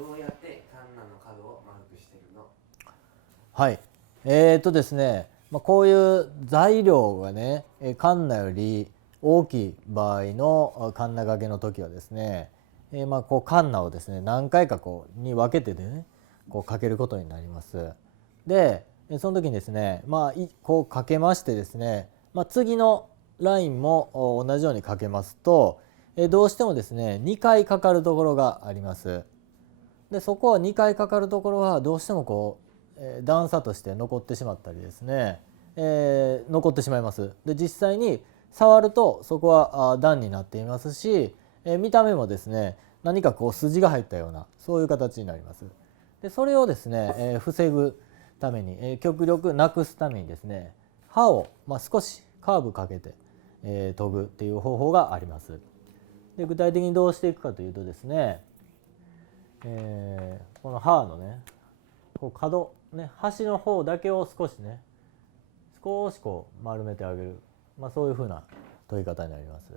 どうやってカンナの角を丸くしてるの？はい。ですね、こういう材料がね、カンナより大きい場合のカンナ掛けの時はですね、こうカンナをですね何回かこうに分けてねこうかけることになります。でその時にですね、こうかけましてですね、次のラインも同じようにかけますと、どうしてもですね2回かかるところがあります。でそこは2回かかるところはどうしてもこう、段差として残ってしまったりですね、残ってしまいます。で実際に触るとそこは段になっていますし、見た目もですね何かこう筋が入ったようなそういう形になります。でそれをですね、防ぐために、極力なくすためにですね刃を、少しカーブかけて、研ぐっていう方法があります。で具体的にどうしていくかというとですね、この刃のねこう角ね端の方だけを少しこう丸めてあげる、そういう風な研ぎ方になります。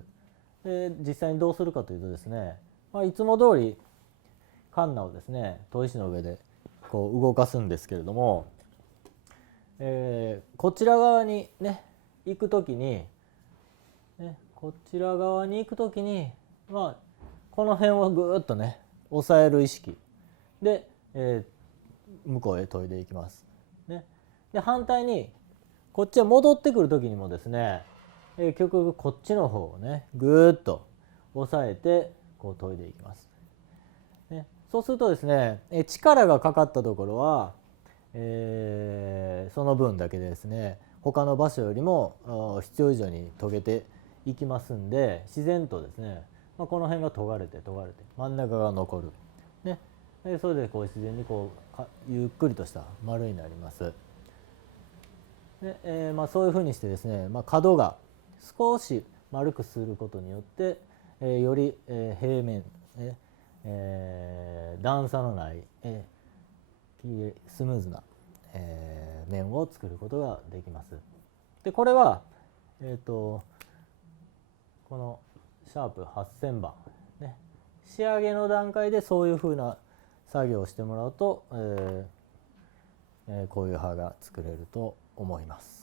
で実際にどうするかというとですね、いつも通りカンナをですね砥石の上でこう動かすんですけれども、こちら側にね行く時に、こちら側に行く時に、この辺をぐーっとね押さえる意識で、向こうへ研いでいきます。ね、で反対にこっちへ戻ってくる時にもですね、結局こっちの方をねぐーっと押さえてこう研いでいきます。ね、そうするとですね、力がかかったところは、その分だけですね他の場所よりも必要以上に研げていきますんで、自然とですね、この辺が研がれて真ん中が残る、ね、でそれでこう自然にこうゆっくりとした丸になります。で、そういうふうにしてですね、角が少し丸くすることによって、より、平面、段差のない、スムーズな、面を作ることができます。でこれは、このシャープ8000番、ね、仕上げの段階でそういうふうな作業をしてもらうと、こういう刃が作れると思います。